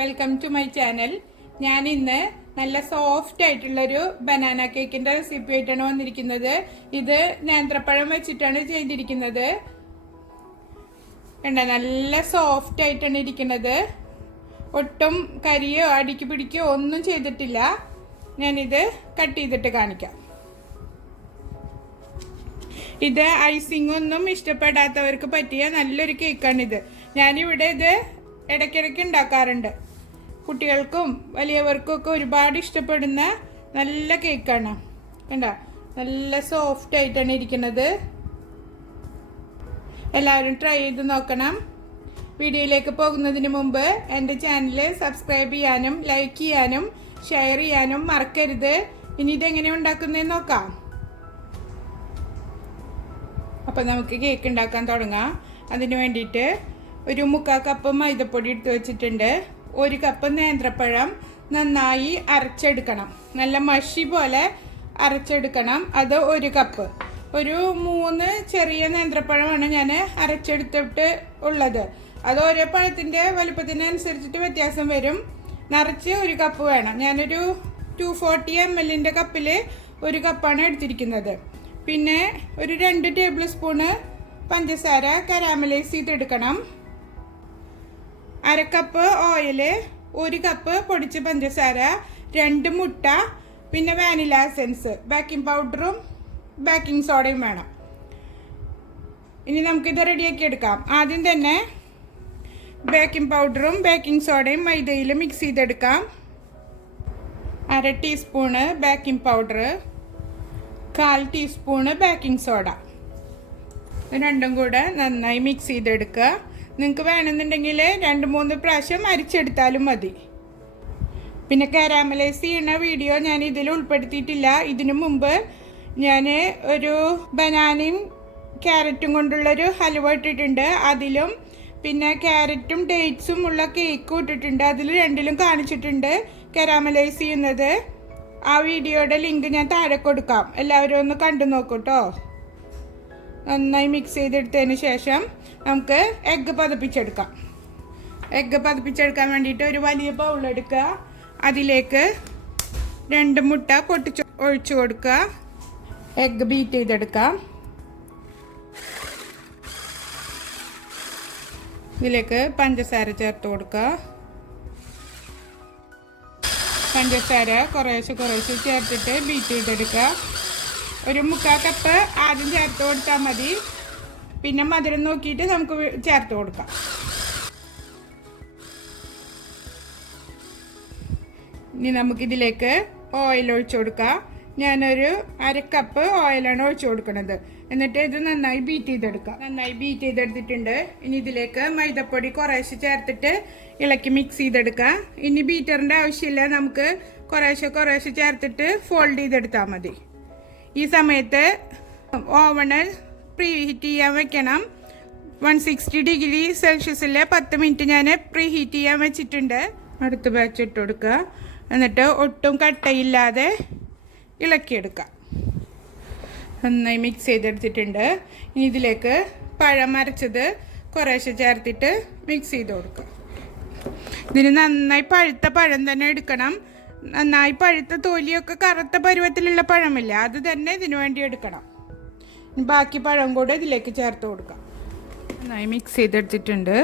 Welcome to my channel. ഞാൻ ഇന്ന് നല്ല സോഫ്റ്റ് ആയിട്ടുള്ളൊരു ബനാന കേക്കിന്റെ റെസിപ്പി ആയിട്ടാണ് വന്നിരിക്കുന്നത്. ഇത് നേന്ത്രപ്പഴം വെച്ചിട്ടാണ് ചെയ്തിരിക്കുന്നത്. നല്ല സോഫ്റ്റ് ആയിട്ടാണ് ഇരിക്കുന്നത്. ഒട്ടും കരിയോ അടിക്ക് പിടിക്കോ ഒന്നും ചെയ്തിട്ടില്ല. ഞാനിത് കട്ട് ചെയ്തിട്ട് കാണിക്കാം. ഇത് ഐസിംഗ് ഒന്നും ഇഷ്ടപ്പെടാത്തവർക്ക് പറ്റിയ നല്ലൊരു കേക്കാണിത്. ഞാനിവിടെ ഇത് ഇടയ്ക്കിടയ്ക്ക് ഉണ്ടാക്കാറുണ്ട്. കുട്ടികൾക്കും വലിയവർക്കും ഒക്കെ ഒരുപാട് ഇഷ്ടപ്പെടുന്ന നല്ല കേക്കാണ്. കണ്ടോ, നല്ല സോഫ്റ്റ് ആയിട്ടാണ് ഇരിക്കുന്നത്. എല്ലാവരും ട്രൈ ചെയ്ത് നോക്കണം. വീഡിയോയിലേക്ക് പോകുന്നതിന് മുമ്പ് എൻ്റെ ചാനൽ സബ്സ്ക്രൈബ് ചെയ്യാനും ലൈക്ക് ചെയ്യാനും ഷെയർ ചെയ്യാനും മറക്കരുത്. ഇനി ഇതെങ്ങനെ ഉണ്ടാക്കുന്നതെന്ന് നോക്കാം. അപ്പം നമുക്ക് കേക്ക് ഉണ്ടാക്കാൻ തുടങ്ങാം. അതിന് വേണ്ടിയിട്ട് ഒരു 3/4 കപ്പ് മൈദപ്പൊടി എടുത്ത് വെച്ചിട്ടുണ്ട്. 1 കപ്പ് നേന്ത്രപ്പഴം നന്നായി അരച്ചെടുക്കണം. നല്ല മഷി പോലെ അരച്ചെടുക്കണം. അത് 1 കപ്പ്. ഒരു 3 ചെറിയ നേന്ത്രപ്പഴമാണ് ഞാൻ അരച്ചെടുത്തിട്ട് ഉള്ളത്. അത് ഓരോ പഴത്തിൻ്റെ വലുപ്പത്തിനനുസരിച്ചിട്ട് വ്യത്യാസം വരും. നിറച്ച് 1 കപ്പ് വേണം. ഞാനൊരു 240 ml കപ്പിൽ 1 കപ്പാണ് എടുത്തിരിക്കുന്നത്. പിന്നെ ഒരു 2 ടേബിൾ സ്പൂണ് പഞ്ചസാര കരാമലൈസ് ചെയ്തെടുക്കണം. 1/2 കപ്പ് ഓയില്, 1 കപ്പ് പൊടിച്ച പഞ്ചസാര, 2 മുട്ട, പിന്നെ വാനില എസൻസ്, ബേക്കിംഗ് പൗഡറും ബേക്കിംഗ് സോഡയും വേണം. ഇനി നമുക്കിത് റെഡിയാക്കി എടുക്കാം. ആദ്യം തന്നെ ബേക്കിംഗ് പൗഡറും ബേക്കിംഗ് സോഡയും മൈദയിൽ മിക്സ് ചെയ്തെടുക്കാം. 1/2 teaspoon baking powder, 1/4 teaspoon baking soda. ഇത് രണ്ടും കൂടെ നന്നായി മിക്സ് ചെയ്തെടുക്കുക. നിങ്ങൾക്ക് വേണമെന്നുണ്ടെങ്കിൽ 2-3 പ്രാവശ്യം അരിച്ചെടുത്താലും മതി. പിന്നെ കാരാമലൈസ് ചെയ്യുന്ന വീഡിയോ ഞാൻ ഇതിൽ ഉൾപ്പെടുത്തിയിട്ടില്ല. ഇതിനു മുമ്പ് ഞാൻ ഒരു ബനാനയും ക്യാരറ്റും കൊണ്ടുള്ളൊരു ഹലുവ ഇട്ടിട്ടുണ്ട്. അതിലും പിന്നെ ക്യാരറ്റും ഡേറ്റ്സും ഉള്ള കേക്കും ഇട്ടിട്ടുണ്ട്. അതിൽ രണ്ടിലും കാണിച്ചിട്ടുണ്ട് കാരാമലൈസ് ചെയ്യുന്നത്. ആ വീഡിയോയുടെ ലിങ്ക് ഞാൻ താഴെ കൊടുക്കാം. എല്ലാവരും ഒന്ന് കണ്ടു നോക്കൂ കേട്ടോ. നന്നായി മിക്സ് ചെയ്തെടുത്തതിന് ശേഷം നമുക്ക് എഗ്ഗ് പതപ്പിച്ചെടുക്കാം. എഗ്ഗ് പതപ്പിച്ചെടുക്കാൻ വേണ്ടിയിട്ട് ഒരു വലിയ ബൗളെടുക്കുക. അതിലേക്ക് 2 മുട്ട പൊട്ടിച്ച് ഒഴിച്ചു കൊടുക്കുക. എഗ്ഗ് ബീറ്റ് ചെയ്തെടുക്കാം. ഇതിലേക്ക് പഞ്ചസാര ചേർത്ത് കൊടുക്കുക. പഞ്ചസാര കുറേശ്ശെ ചേർത്തിട്ട് ബീറ്റ് ചെയ്തെടുക്കുക. ഒരു 3/4 കപ്പ് ആദ്യം ചേർത്ത് കൊടുത്താൽ മതി. പിന്നെ മധുരം നോക്കിയിട്ട് നമുക്ക് ചേർത്ത് കൊടുക്കാം. ഇനി നമുക്കിതിലേക്ക് ഓയിൽ ഒഴിച്ചു കൊടുക്കാം. ഞാനൊരു 1/2 കപ്പ് ഓയിലാണ് ഒഴിച്ചു കൊടുക്കുന്നത്. എന്നിട്ട് ഇത് നന്നായി ബീറ്റ് ചെയ്തെടുക്കാം. നന്നായി ബീറ്റ് ചെയ്തെടുത്തിട്ടുണ്ട്. ഇനി ഇതിലേക്ക് മൈദപ്പൊടി കുറേശ്ശെ ചേർത്തിട്ട് ഇളക്കി മിക്സ് ചെയ്തെടുക്കാം. ഇനി ബീറ്ററിൻ്റെ ആവശ്യമില്ല. നമുക്ക് കുറേശ്ശെ ചേർത്തിട്ട് ഫോൾഡ് ചെയ്തെടുത്താൽ മതി. ഈ സമയത്ത് ഓവണ് പ്രീ ഹീറ്റ് ചെയ്യാൻ വെക്കണം. 160 ഡിഗ്രി സെൽഷ്യസിൽ 10 മിനിറ്റ് ഞാൻ പ്രീ ഹീറ്റ് ചെയ്യാൻ വെച്ചിട്ടുണ്ട്. അടുത്ത ബാച്ച് ഇട്ട് കൊടുക്കുക. എന്നിട്ട് ഒട്ടും കട്ടയില്ലാതെ ഇളക്കിയെടുക്കുക. നന്നായി മിക്സ് ചെയ്തെടുത്തിട്ടുണ്ട്. ഇനി ഇതിലേക്ക് പഴം അരച്ചത് കുറേശ്ശെ ചേർത്തിട്ട് മിക്സ് ചെയ്ത് കൊടുക്കുക. ഇതിന് നന്നായി പഴുത്ത പഴം തന്നെ എടുക്കണം. നന്നായി പഴുത്ത തൊലിയൊക്കെ കറുത്ത പരുവത്തിലുള്ള പഴമില്ല, അത് തന്നെ ഇതിനു വേണ്ടി എടുക്കണം. ബാക്കി പഴം കൂടെ ഇതിലേക്ക് ചേർത്ത് കൊടുക്കാം. നന്നായി മിക്സ് ചെയ്തെടുത്തിട്ടുണ്ട്.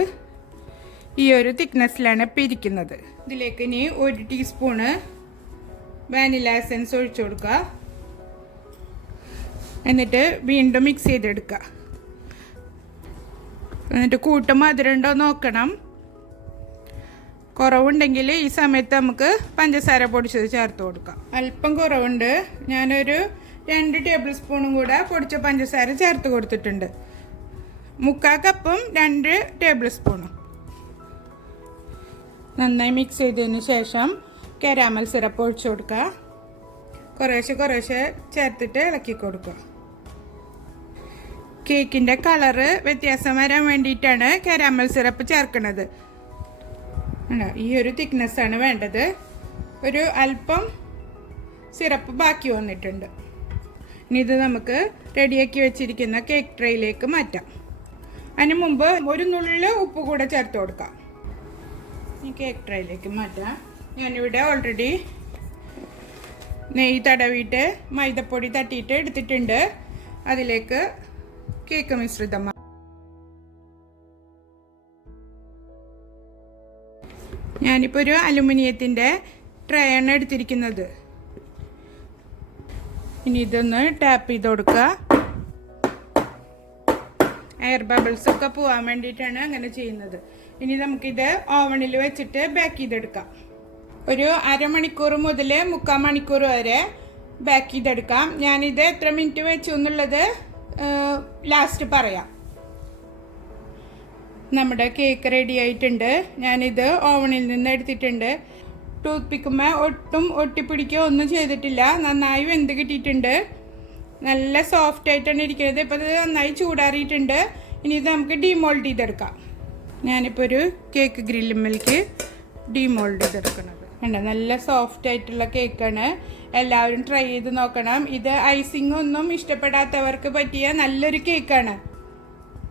ഈ ഒരു തിക്നെസ്സിലാണ് ഇപ്പം ഇരിക്കുന്നത്. ഇതിലേക്ക് ഇനി 1 ടീസ്പൂണ് വാനില എസൻസ് ഒഴിച്ചു കൊടുക്കുക. എന്നിട്ട് വീണ്ടും മിക്സ് ചെയ്തെടുക്കുക. എന്നിട്ട് കൂട്ട് മധുരം ഉണ്ടോ നോക്കണം. കുറവുണ്ടെങ്കിൽ ഈ സമയത്ത് നമുക്ക് പഞ്ചസാര പൊടിച്ചത് ചേർത്ത് കൊടുക്കാം. അല്പം കുറവുണ്ട്. ഞാനൊരു 2 ടേബിൾ സ്പൂണും കൂടെ പൊടിച്ച പഞ്ചസാര ചേർത്ത് കൊടുത്തിട്ടുണ്ട്. 3/4 കപ്പും 2 ടേബിൾ സ്പൂണും. നന്നായി മിക്സ് ചെയ്തതിന് ശേഷം കാരാമൽ സിറപ്പ് ഒഴിച്ചു കൊടുക്കുക. കുറേശ്ശെ ചേർത്തിട്ട് ഇളക്കി കൊടുക്കുക. കേക്കിൻ്റെ കളറ് വ്യത്യാസം വരാൻ വേണ്ടിയിട്ടാണ് കാരാമൽ സിറപ്പ് ചേർക്കുന്നത്. ഈ ഒരു തിക്നെസ്സാണ് വേണ്ടത്. ഒരു അല്പം സിറപ്പ് ബാക്കി വന്നിട്ടുണ്ട്. ഇനി ഇത് നമുക്ക് റെഡിയാക്കി വെച്ചിരിക്കുന്ന കേക്ക് ട്രേയിലേക്ക് മാറ്റാം. അതിന് മുമ്പ് ഒരു നുള്ളു ഉപ്പ് കൂടെ ചേർത്ത് കൊടുക്കാം. ഈ കേക്ക് ട്രേയിലേക്ക് മാറ്റാം. ഞാനിവിടെ ഓൾറെഡി നെയ്യ് തടവിയിട്ട് മൈദപ്പൊടി തട്ടിയിട്ട് എടുത്തിട്ടുണ്ട്. അതിലേക്ക് കേക്ക് മിശ്രിതം ഞാനിപ്പോൾ ഒരു അലുമിനിയത്തിൻ്റെ ട്രേ ആണ് എടുത്തിരിക്കുന്നത്. ഇനി ഇതൊന്ന് ടാപ്പ് ചെയ്ത് കൊടുക്കുക. എയർ ബബിൾസ് ഒക്കെ പോകാൻ വേണ്ടിയിട്ടാണ് അങ്ങനെ ചെയ്യുന്നത്. ഇനി നമുക്കിത് ഓവണിൽ വെച്ചിട്ട് ബേക്ക് ചെയ്തെടുക്കാം. ഒരു അരമണിക്കൂർ മുതൽ 3/4 മണിക്കൂർ വരെ ബേക്ക് ചെയ്തെടുക്കാം. ഞാനിത് എത്ര മിനിറ്റ് വെച്ചു എന്നുള്ളത് ലാസ്റ്റ് പറയാം. നമ്മുടെ കേക്ക് റെഡി ആയിട്ടുണ്ട്. ഞാനിത് ഓവണിൽ നിന്ന് എടുത്തിട്ടുണ്ട്. ടൂത്ത് പിക്കുമ്പോൾ ഒട്ടും ഒട്ടിപ്പിടിക്കുകയോ ഒന്നും ചെയ്തിട്ടില്ല. നന്നായി വെന്ത് കിട്ടിയിട്ടുണ്ട്. നല്ല സോഫ്റ്റ് ആയിട്ടാണ് ഇരിക്കുന്നത്. ഇപ്പോൾ ഇത് നന്നായി ചൂടാറിയിട്ടുണ്ട്. ഇനി ഇത് നമുക്ക് ഡീമോൾഡ് ചെയ്തെടുക്കാം. ഞാനിപ്പോൾ ഒരു കേക്ക് ഗ്രില്ലുമ്മലേക്ക് ഡീമോൾഡ് ചെയ്തെടുക്കണത് കണ്ടോ. നല്ല സോഫ്റ്റ് ആയിട്ടുള്ള കേക്കാണ്. എല്ലാവരും ട്രൈ ചെയ്ത് നോക്കണം. ഇത് ഐസിങ് ഒന്നും ഇഷ്ടപ്പെടാത്തവർക്ക് പറ്റിയ നല്ലൊരു കേക്കാണ്.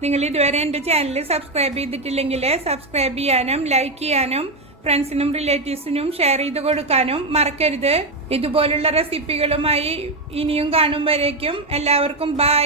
നിങ്ങൾ ഇതുവരെ എൻ്റെ ചാനൽ സബ്സ്ക്രൈബ് ചെയ്തിട്ടില്ലെങ്കിൽ സബ്സ്ക്രൈബ് ചെയ്യാനും ലൈക്ക് ചെയ്യാനും ഫ്രണ്ട്സിനും റിലേറ്റീവ്സിനും ഷെയർ ചെയ്ത് കൊടുക്കാനും മറക്കരുത്. ഇതുപോലുള്ള റെസിപ്പികളുമായി ഇനിയും കാണും വരേക്കും എല്ലാവർക്കും ബൈ.